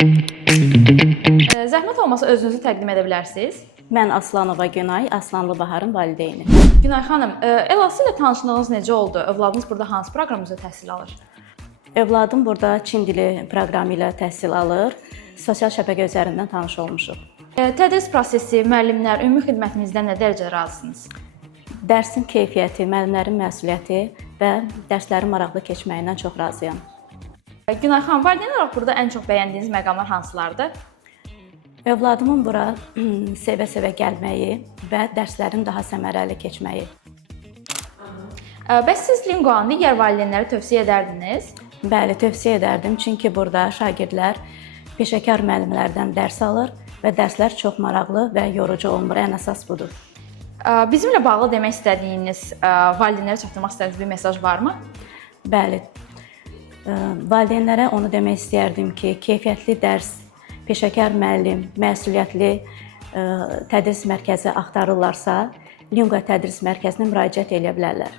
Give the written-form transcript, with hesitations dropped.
Zəhmət olmasa özünüzü təqdim edə bilərsiniz? Mən Aslanova Günay, Aslanlı Baharın valideyni. Günay xanım, Elası ilə tanışlığınız necə oldu? Övladınız burada hansı proqram üzrə təhsil alır? Övladım burada Çin dili proqramı ilə təhsil alır. Sosial şəbəkə üzərindən tanış olmuşuq. Tədris prosesi, müəllimlər, ümumi xidmətinizdən nə dərəcədə razısınız? Dərsin keyfiyyəti, müəllimlərin məsuliyyəti və dərslərin maraqlı keçməyindən çox razıyam. Günay xanım, valideyn olaraq burada ən çox bəyəndiyiniz məqamlar hansılardır? Övladımın bura sevə-sevə gəlməyi və dərslərin daha səmərəli keçməyi. Bəs siz Lingoanı digər valideynlərə tövsiyə edərdiniz? Bəli, tövsiyə edərdim, çünki burada şagirdlər peşəkar müəllimlərdən dərs alır və dərslər çox maraqlı və yorucu olmur. Ən əsas budur. Bizimlə bağlı demək istədiyiniz, valideynlərə çatdırmaq istədiyiniz bir mesaj varmı? Bəli. Valideynlərə onu demək istəyərdim ki, keyfiyyətli dərs, peşəkar müəllim, məsuliyyətli tədris mərkəzi axtarırlarsa, Lingo tədris mərkəzinə müraciət edə bilərlər.